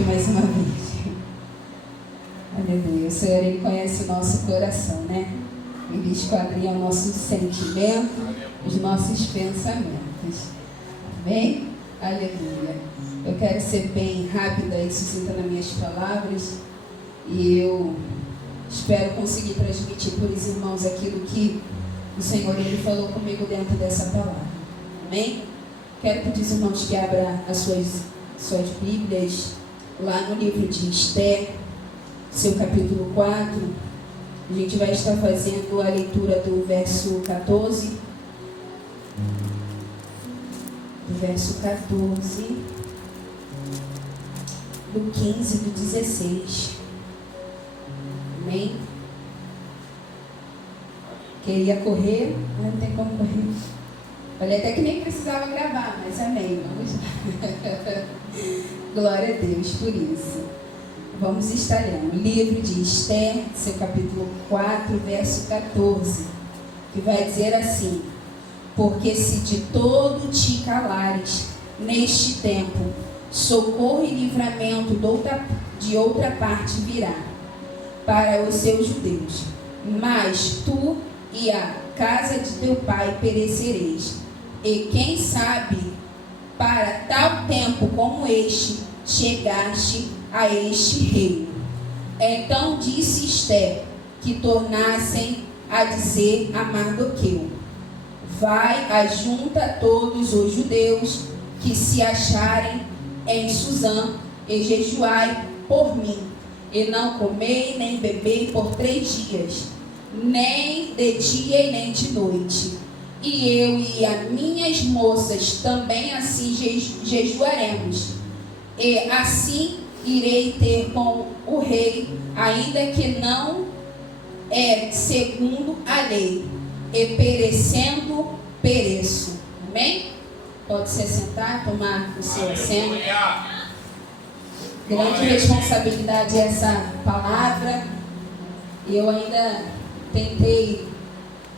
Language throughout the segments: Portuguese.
aqui mais uma vez. Aleluia. O Senhor, Ele conhece o nosso coração, né? Ele esquadrinha o nosso sentimento, os nossos pensamentos. Amém? Aleluia. Eu quero ser bem rápida e sucinta nas minhas palavras. E eu espero conseguir transmitir para os irmãos aquilo que o Senhor Ele falou comigo dentro dessa palavra. Amém? Quero pedir aos irmãos que abram as suas Bíblias lá no livro de Esther, seu capítulo 4. A gente vai estar fazendo a leitura do verso 14. Do verso 14, do 15 e do 16. Amém? Queria correr, mas não tem como correr. Falei até que nem precisava gravar, mas amém. Vamos lá. Glória a Deus por isso. Vamos estar lendo o livro de Esther, seu capítulo 4, verso 14, que vai dizer assim: porque se de todo te calares neste tempo, socorro e livramento de outra parte virá para os seus judeus, mas tu e a casa de teu pai perecereis. E quem sabe, para tal tempo como este, chegaste a este reino. Então disse Esther que tornassem a dizer a Mardoqueu: vai, ajunta todos os judeus que se acharem em Suzã e jejuai por mim, e não comei nem bebei por 3 dias, nem de dia e nem de noite. E eu e as minhas moças também assim jejuaremos, e assim irei ter com o rei, ainda que não é segundo a lei, e perecendo, pereço. Amém? Pode se sentar, tomar o seu assento. Grande responsabilidade essa palavra. E eu ainda tentei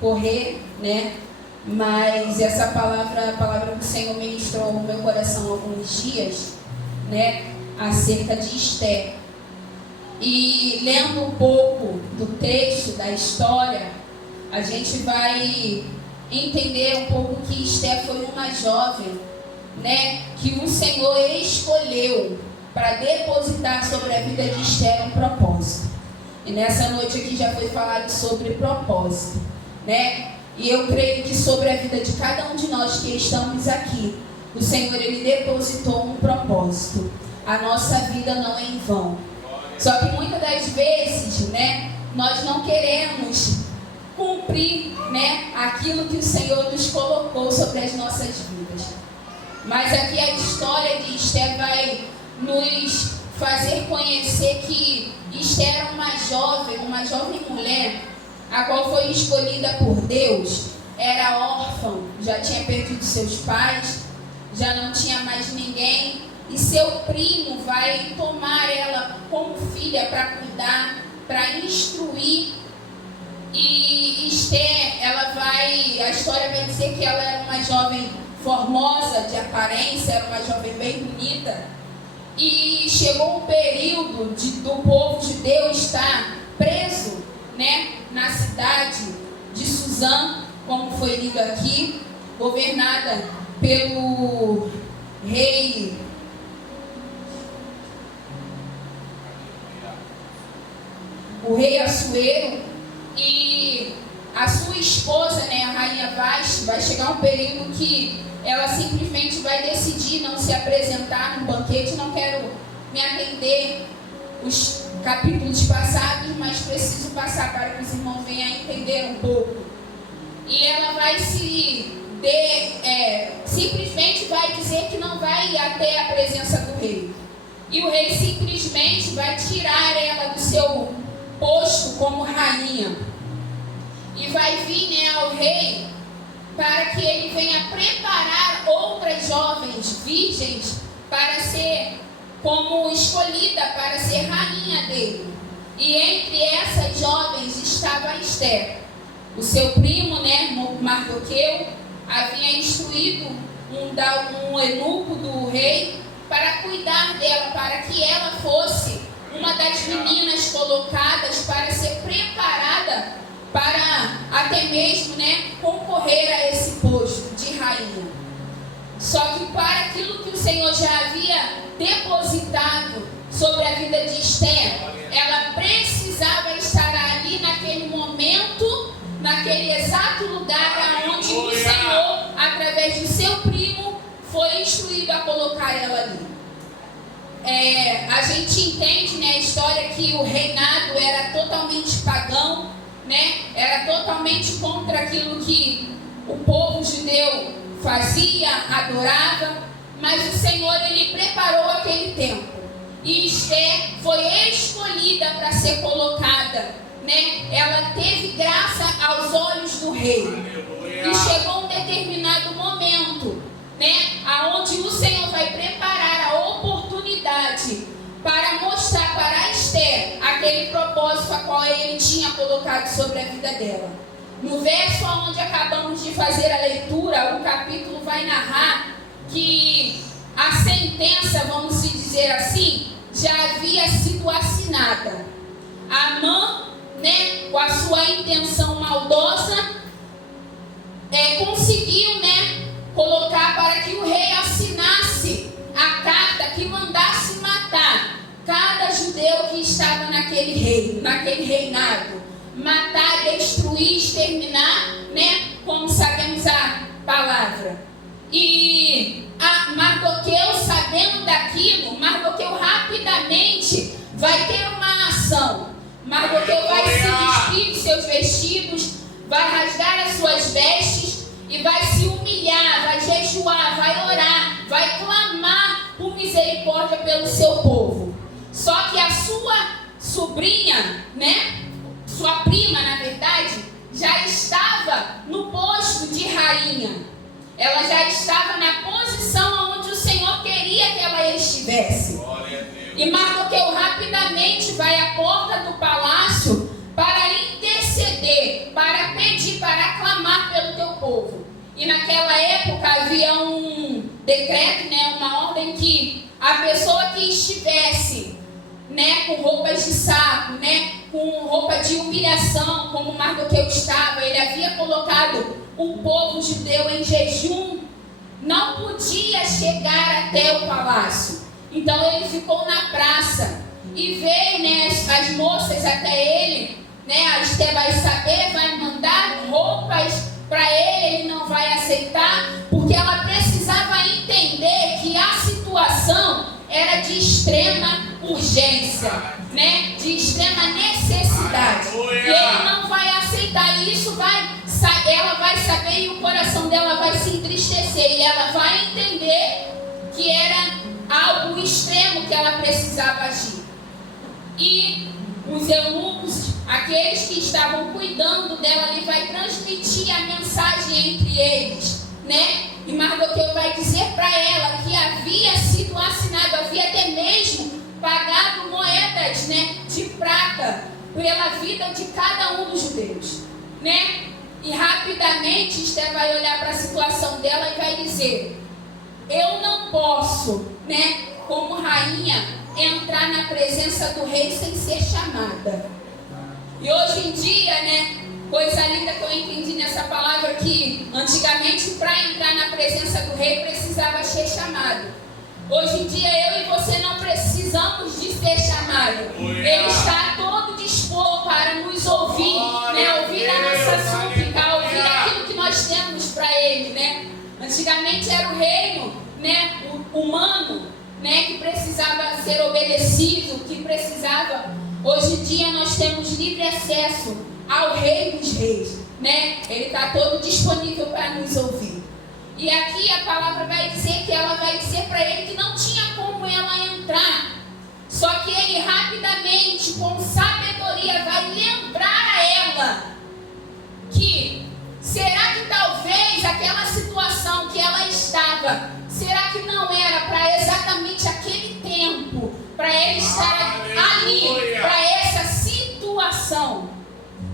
correr, né? Mas essa palavra, a palavra que o Senhor ministrou no meu coração há alguns dias, né? Acerca de Esther. E lendo um pouco do texto, da história, a gente vai entender um pouco que Esther foi uma jovem, né, que o Senhor escolheu para depositar sobre a vida de Esther um propósito. E nessa noite aqui já foi falado sobre propósito, né? E eu creio que sobre a vida de cada um de nós que estamos aqui, o Senhor Ele depositou um propósito. A nossa vida não é em vão. Só que muitas das vezes, né, nós não queremos cumprir, né, aquilo que o Senhor nos colocou sobre as nossas vidas. Mas aqui a história de Esther vai nos fazer conhecer que Esther era uma jovem mulher, a qual foi escolhida por Deus. Era órfã, já tinha perdido seus pais, já não tinha mais ninguém, e seu primo vai tomar ela como filha para cuidar, para instruir. E Esther, a história vai dizer que ela era uma jovem formosa de aparência, era uma jovem bem bonita. E chegou um período do povo judeu estar preso, né, na cidade de Suzã, como foi lido aqui, governada pelo rei Assuero. E a sua esposa, né, a rainha Vasti, vai chegar um período que ela simplesmente vai decidir não se apresentar no banquete. Não quero me atender os capítulos passados, mas preciso passar para que os irmãos venham a entender um pouco. E ela vai simplesmente vai dizer que não vai até a presença do rei. E o rei simplesmente vai tirar ela do seu posto como rainha. E vai vir, né, ao rei para que ele venha preparar outras jovens virgens para ser como escolhida para ser rainha dele. E entre essas jovens estava Esther. O seu primo, né, Mardoqueu, havia instruído um eunuco do rei para cuidar dela, para que ela fosse uma das meninas colocadas para ser preparada para até mesmo, concorrer a esse posto de rainha. Só que para aquilo que o Senhor já havia depositado sobre a vida de Esther, ela precisava estar ali naquele momento, naquele exato lugar onde o Senhor, através do seu primo, foi instruído a colocar ela ali. A gente entende, a história que o reinado era totalmente pagão, era totalmente contra aquilo que o povo judeu fazia, adorava, mas o Senhor, Ele preparou aquele tempo, e Esther foi escolhida para ser colocada, ela teve graça aos olhos do rei. E chegou um determinado momento, aonde o Senhor vai preparar a oportunidade para mostrar para Esther aquele propósito a qual Ele tinha colocado sobre a vida dela. No verso onde acabamos de fazer a leitura, o capítulo vai narrar que a sentença, vamos dizer assim, já havia sido assinada. Amã, com a sua intenção maldosa, conseguiu, colocar para que o rei assinasse a carta que mandasse matar cada judeu que estava naquele reino, naquele reinado. Matar, destruir, exterminar, como sabemos a palavra. E Mardoqueu, sabendo daquilo, Mardoqueu rapidamente vai ter uma ação. Mardoqueu vai se vestir de seus vestidos, vai rasgar as suas vestes e vai se humilhar, vai jejuar, vai orar, vai clamar por misericórdia pelo seu povo. Só que a sua sobrinha, sua prima, na verdade, já estava no posto de rainha. Ela já estava na posição onde o Senhor queria que ela estivesse. E Mardoqueu rapidamente vai à porta do palácio para interceder, para pedir, para clamar pelo teu povo. E naquela época havia um decreto, uma ordem que a pessoa que estivesse, com roupas de saco, com roupa de humilhação, como Mardoqueu estava, ele havia colocado o povo judeu em jejum, não podia chegar até o palácio. Então ele ficou na praça e veio, as moças até ele, a Esther vai saber, vai mandar roupas para ele não vai aceitar, porque ela precisava entender que a situação era de extrema urgência, de extrema necessidade. E ele não vai aceitar, e isso ela vai saber, e o coração dela vai se entristecer, e ela vai entender que era algo extremo que ela precisava agir. E os eunucos, aqueles que estavam cuidando dela, ele vai transmitir a mensagem entre eles, E Mardoqueu vai dizer para ela que havia sido assinado, havia até mesmo pagado moedas, de prata pela vida de cada um dos judeus, E rapidamente Esther vai olhar para a situação dela e vai dizer: eu não posso, como rainha, entrar na presença do rei sem ser chamada. E hoje em dia, coisa linda que eu entendi nessa palavra, que antigamente para entrar na presença do rei precisava ser chamado. Hoje em dia eu e você não precisamos de ser chamado. Ele está todo dispor para nos ouvir, ouvir a nossa súplica, ouvir aquilo que nós temos para ele, Antigamente era o reino, o humano, que precisava ser obedecido, que precisava. Hoje em dia nós temos livre acesso ao Rei dos Reis, Ele está todo disponível para nos ouvir. E aqui a palavra vai dizer que ela vai dizer para ele que não tinha como ela entrar. Só que ele rapidamente, com sabedoria, vai lembrar a ela que será que talvez aquela situação que ela estava, será que não era para exatamente aquele tempo, para ele estar ali, para essa situação?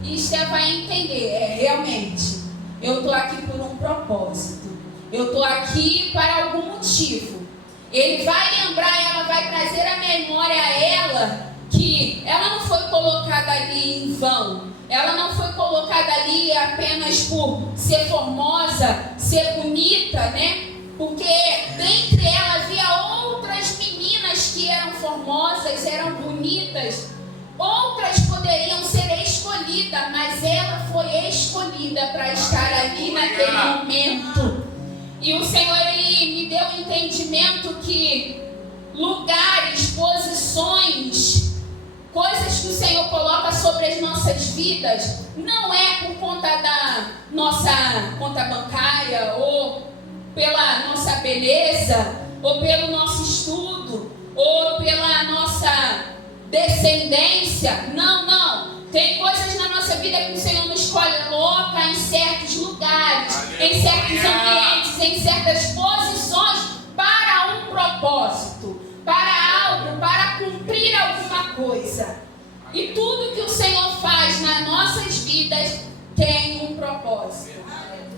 E Esther vai entender, realmente, eu estou aqui por um propósito, eu estou aqui para algum motivo. Ele vai lembrar, ela vai trazer à memória a ela que ela não foi colocada ali em vão. Ela não foi colocada ali apenas por ser formosa, ser bonita, né? Porque dentre ela havia outras meninas que eram formosas, eram bonitas. Outras poderiam ser escolhidas, mas ela foi escolhida para estar ali naquele momento. E o Senhor, Ele me deu um entendimento que lugares, posições, coisas que o Senhor coloca sobre as nossas vidas, não é por conta da nossa conta bancária, ou pela nossa beleza, ou pelo nosso estudo, ou pela nossa descendência. Não. Tem coisas na nossa vida que o Senhor nos coloca em certos lugares, em certos ambientes, em certas posições para um propósito, para algo, para cumprir alguma coisa. E tudo que o Senhor faz nas nossas vidas tem um propósito.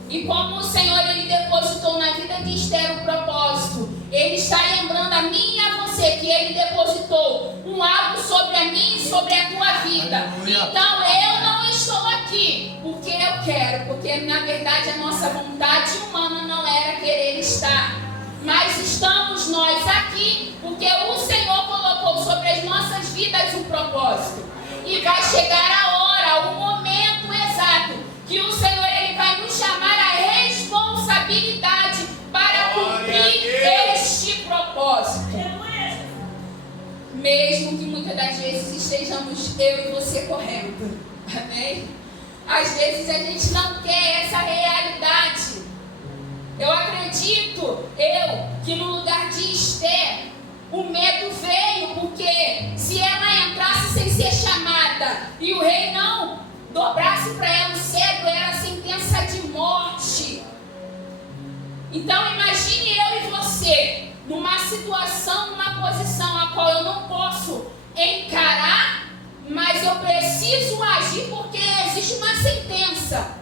E como o Senhor, Ele depositou na vida de Esther um propósito, Ele está lembrando a mim e a você que Ele depositou um algo sobre a mim e sobre a tua vida. Então eu não estou aqui porque eu quero, porque na verdade a nossa vontade humana não era querer estar. Mas estamos nós aqui porque o Senhor colocou sobre as nossas vidas um propósito. E vai chegar a hora, o momento exato, que o Senhor, Ele vai nos chamar a responsabilidade para cumprir este propósito. Mesmo que muitas das vezes estejamos eu e você correndo. Amém? Às vezes a gente não quer essa realidade. Eu acredito, que no lugar de Esther, o medo veio, porque se ela entrasse sem ser chamada e o rei não dobrasse para ela o cetro, era sentença de morte. Então imagine eu e você numa situação, numa posição a qual eu não posso encarar, mas eu preciso agir porque existe uma sentença.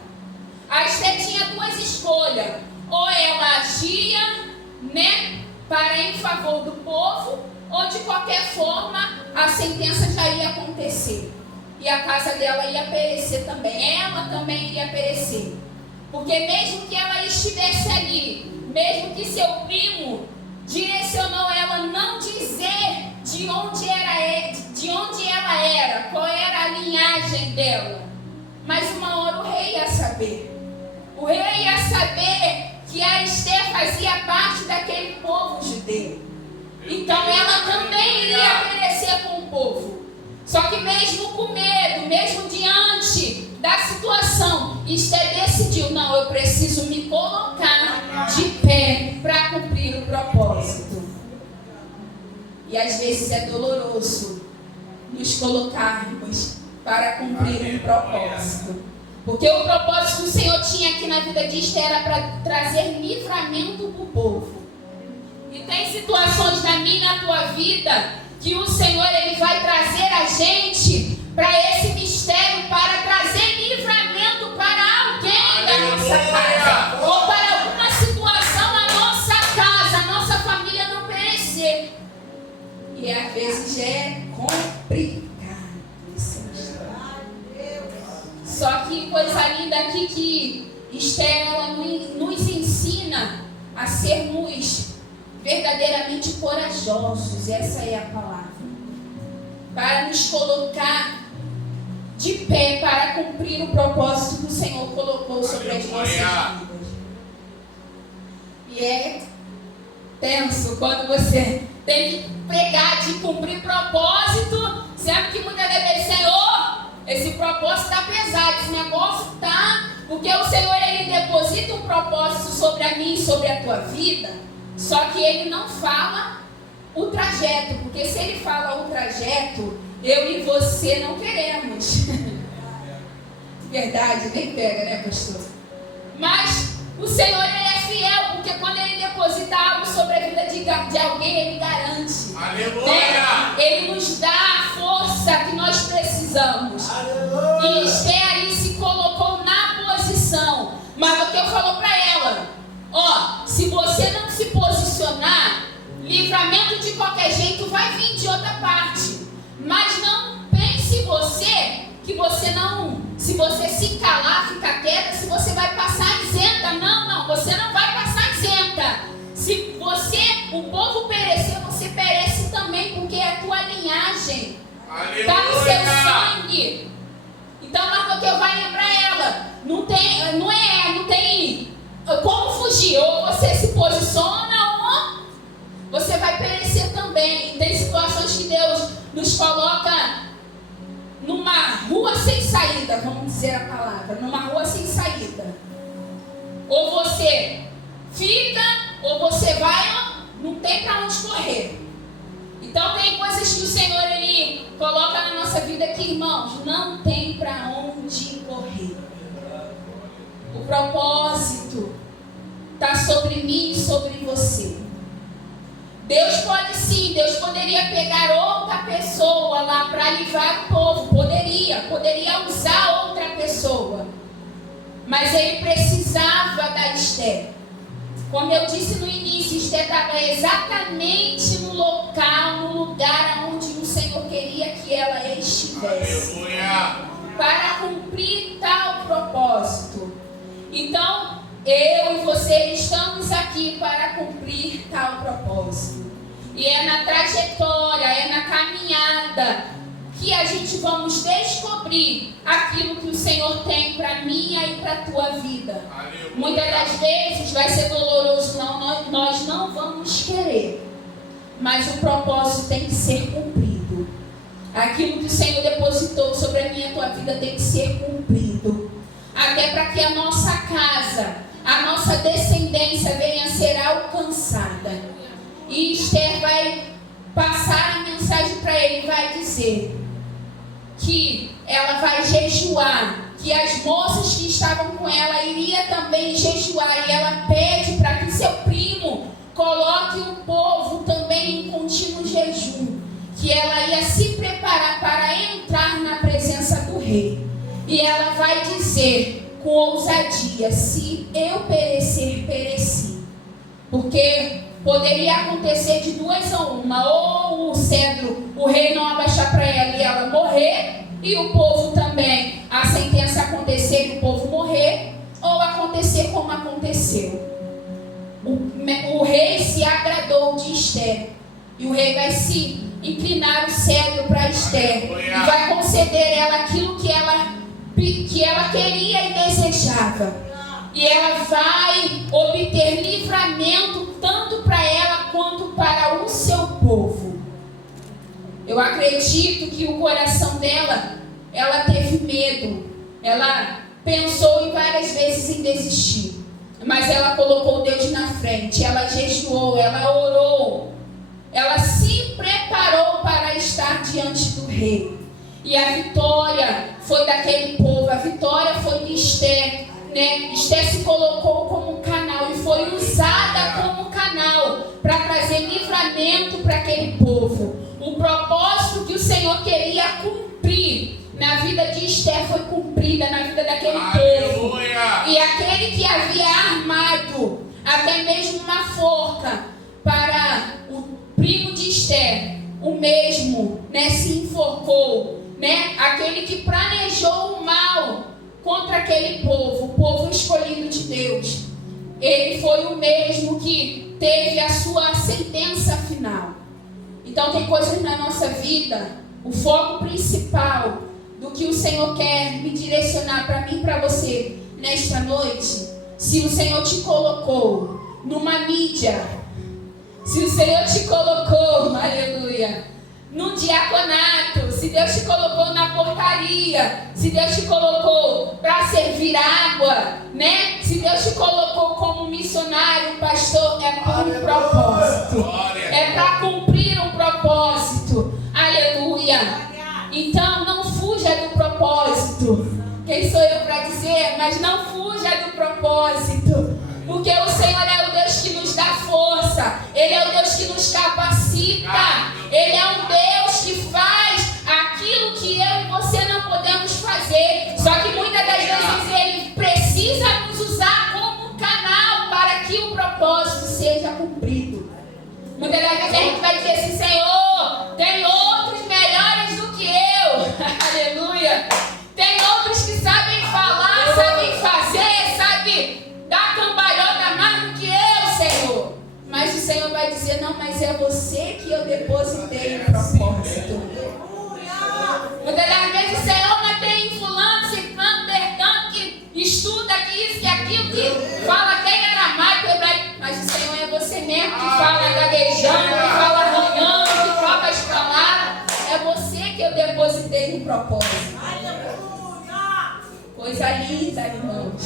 A Esther tinha duas escolhas: ou ela agia, para em favor do povo, ou de qualquer forma a sentença já ia acontecer e a casa dela ia perecer também, ela também ia perecer, porque mesmo que ela estivesse ali, mesmo que seu primo direcionou ela não dizer de onde ela era, qual era a linhagem dela, mas uma hora o rei ia saber. O rei ia saber que a Esther fazia parte daquele povo judeu. Então ela também iria perecer com o povo. Só que mesmo com medo, mesmo diante da situação, Esther decidiu: não, eu preciso me colocar de pé para cumprir o propósito. E às vezes é doloroso nos colocarmos para cumprir um propósito. Porque o propósito que o Senhor tinha aqui na vida de Esther era para trazer livramento para o povo. E tem situações na minha e na tua vida que o Senhor, Ele vai trazer a gente para esse mistério, para trazer livramento para alguém da nossa casa, ou para alguma situação na nossa casa, a nossa família não perecer. E às vezes é complicado. Só que coisa linda aqui que Esther, ela nos ensina a sermos verdadeiramente corajosos, essa é a palavra, para nos colocar de pé para cumprir o propósito que o Senhor colocou sobre as nossas vidas. E é tenso quando você tem que pregar de cumprir propósito, sendo que muitas vezes, Senhor, esse propósito está pesado, esse negócio está... Porque o Senhor, Ele deposita um propósito sobre a mim e sobre a tua vida, só que Ele não fala o trajeto, porque se Ele fala o trajeto, eu e você não queremos. Verdade, nem pega, né, pastor? Mas o Senhor, Ele é fiel, porque quando Ele deposita algo sobre a vida de alguém, Ele garante. Aleluia! Ele nos dá a força que nós precisamos. Aleluia! E Esther ali se colocou na posição. Mas o que eu falo para ela? Se você não se posicionar, livramento de qualquer jeito vai vir de outra parte. Mas não pense você que você não, se você se calar, ficar quieta, se você vai passar isenta. Não, você não vai passar isenta. Se o povo perecer, você perece também, porque é a tua linhagem. Está no seu sangue. Então Mardoqueu vai lembrar ela. Não tem como fugir. Ou você se posiciona ou você vai perecer também. E tem situações que Deus nos coloca numa rua sem saída, vamos dizer a palavra, numa rua sem saída. Ou você fica, ou você vai, não tem para onde correr. Então tem coisas que o Senhor Ele coloca na nossa vida que, irmãos, não tem para onde correr. O propósito está sobre mim e sobre você. Deus pode sim, Deus poderia pegar outra pessoa lá para livrar o povo, poderia usar outra pessoa, mas Ele precisava da Esther. Como eu disse no início, Esther estava exatamente no lugar onde o Senhor queria que ela estivesse. Aleluia. Para cumprir tal propósito. Então, eu e você estamos aqui para cumprir tal propósito. E é na trajetória, é na caminhada que a gente vamos descobrir aquilo que o Senhor tem para minha e para a tua vida. Aleluia. Muitas das vezes vai ser doloroso, nós não vamos querer. Mas o propósito tem que ser cumprido. Aquilo que o Senhor depositou sobre a minha e a tua vida tem que ser cumprido. Até para que a nossa casa, a nossa descendência venha a ser alcançada. E Esther vai passar a mensagem para ele, vai dizer que ela vai jejuar, que as moças que estavam com ela iriam também jejuar, e ela pede para que seu primo coloque o povo também em contínuo jejum, que ela ia se preparar para entrar na presença do rei. E ela vai dizer com ousadia: se eu perecer, pereci. Porque poderia acontecer de duas a uma: ou o rei não abaixar para ela e ela morrer, e o povo também, a sentença acontecer e o povo morrer, ou acontecer como aconteceu. O rei se agradou de Esther, e o rei vai se inclinar o cetro para Esther e vai conceder ela aquilo que ela queria e desejava. E ela vai obter livramento tanto para ela quanto para o seu povo. Eu acredito que o coração dela, ela teve medo. Ela pensou em várias vezes em desistir. Mas ela colocou Deus na frente. Ela jejuou, ela orou. Ela se preparou para estar diante do rei. E a vitória foi daquele povo. A vitória foi de Esther. Esther se colocou como canal e foi usada como canal para trazer livramento para aquele povo. O propósito que o Senhor queria cumprir na vida de Esther foi cumprida na vida daquele povo. E aquele que havia armado até mesmo uma forca para o primo de Esther, o mesmo se enforcou. Aquele que planejou o mal contra aquele povo, o povo escolhido de Deus, ele foi o mesmo que teve a sua sentença final. Então tem coisas na nossa vida, o foco principal do que o Senhor quer me direcionar para mim e para você nesta noite. Se o Senhor te colocou numa mídia, se o Senhor te colocou, aleluia, num diaconato, se Deus te colocou na portaria, se Deus te colocou para servir água, se Deus te colocou como missionário, pastor, é por um propósito, é para cumprir um propósito, aleluia. Então não fuja do propósito. Quem sou eu para dizer? Mas não fuja do propósito, porque o Senhor é o Deus que nos dá força, Ele é o Deus que nos capacita, Ele é um Deus que faz aquilo que eu e você não podemos fazer. Só que muitas das vezes Ele precisa nos usar como canal para que o propósito seja cumprido. Muitas das vezes a propósito. Muitas das vezes o Senhor não tem fulano, ciclano, bergano, que estuda que isso, que aquilo, que fala até em aramaico, hebraico, mas o Senhor é você mesmo que fala gaguejando, que fala arranhando, que troca as palavras. É você que eu depositei no propósito. Coisa linda, irmãos.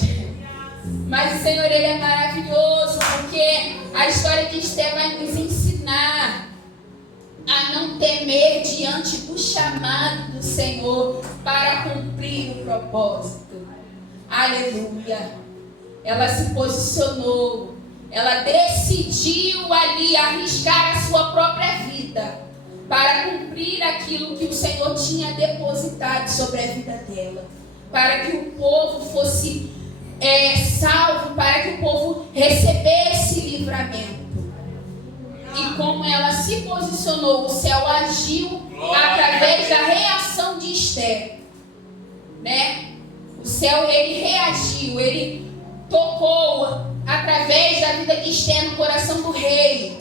Mas o Senhor, Ele é maravilhoso, porque a história de Esther vai nos ensinar a não temer diante do chamado do Senhor para cumprir o propósito. Aleluia. Ela se posicionou, ela decidiu ali arriscar a sua própria vida para cumprir aquilo que o Senhor tinha depositado sobre a vida dela, para que o povo fosse salvo, para que o povo recebesse livramento. E como ela se posicionou, o céu agiu através da reação de Esther, né? O céu, ele reagiu, ele tocou através da vida de Esther no coração do rei,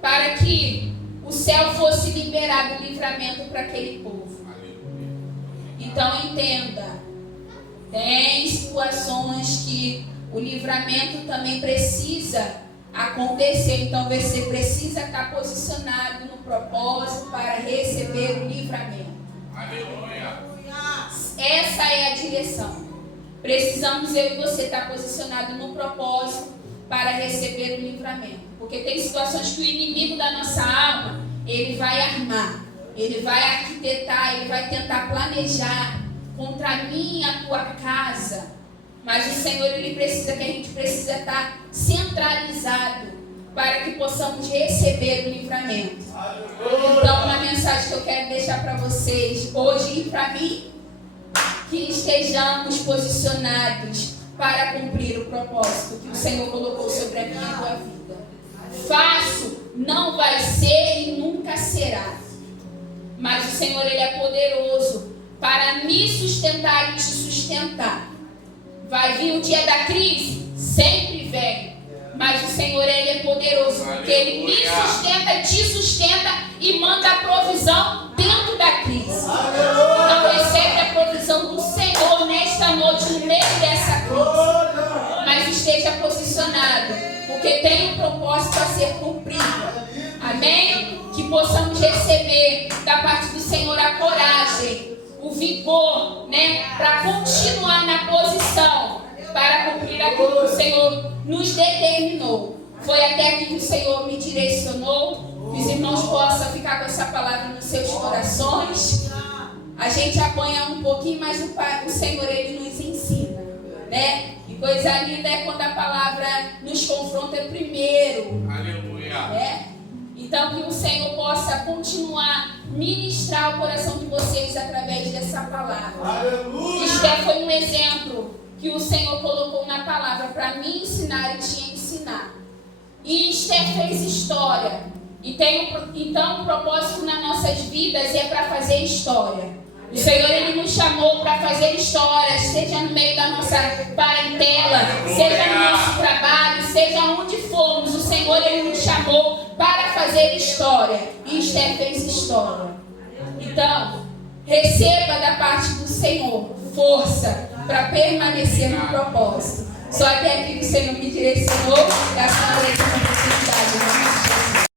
para que o céu fosse liberado o livramento para aquele povo. Então entenda, tem situações que o livramento também precisa acontecer, então você precisa estar posicionado no propósito para receber o livramento. Aleluia. Essa é a direção. Precisamos eu e você estar posicionado no propósito para receber o livramento, porque tem situações que o inimigo da nossa alma, ele vai armar, ele vai arquitetar, ele vai tentar planejar contra mim e a tua casa. Mas o Senhor, Ele precisa que a gente precisa estar centralizado para que possamos receber o livramento. Então, uma mensagem que eu quero deixar para vocês hoje e para mim, que estejamos posicionados para cumprir o propósito que o Senhor colocou sobre a minha e a tua vida. Fácil não vai ser e nunca será. Mas o Senhor, Ele é poderoso para me sustentar e te sustentar. Vai vir o dia da crise? Sempre vem. Mas o Senhor, Ele é poderoso, porque Ele me sustenta, te sustenta e manda a provisão dentro da crise. Então recebe a provisão do Senhor nesta noite, no meio dessa crise. Mas esteja posicionado, porque tem um propósito a ser cumprido. Amém? Que possamos receber da parte do Senhor a coragem, o vigor, né, para continuar na posição, para cumprir aquilo que o Senhor nos determinou. Foi até aqui que o Senhor me direcionou. Que os irmãos possam ficar com essa palavra nos seus corações. A gente apanha um pouquinho, mas o Senhor, Ele nos ensina, né? E coisa linda é quando a palavra nos confronta primeiro. Aleluia. Né? Então, que o Senhor possa continuar ministrar o coração de vocês através dessa palavra. Aleluia. Esther foi um exemplo que o Senhor colocou na palavra para me ensinar e te ensinar. E Esther fez história. E tem então um propósito nas nossas vidas é para fazer história. O Senhor, Ele nos chamou para fazer histórias, seja no meio da nossa parentela, seja no nosso trabalho, seja onde formos. O Senhor, Ele nos chamou para fazer história. E Esther fez história. Então, receba da parte do Senhor força para permanecer no propósito. Só até aqui que o Senhor me direcionou.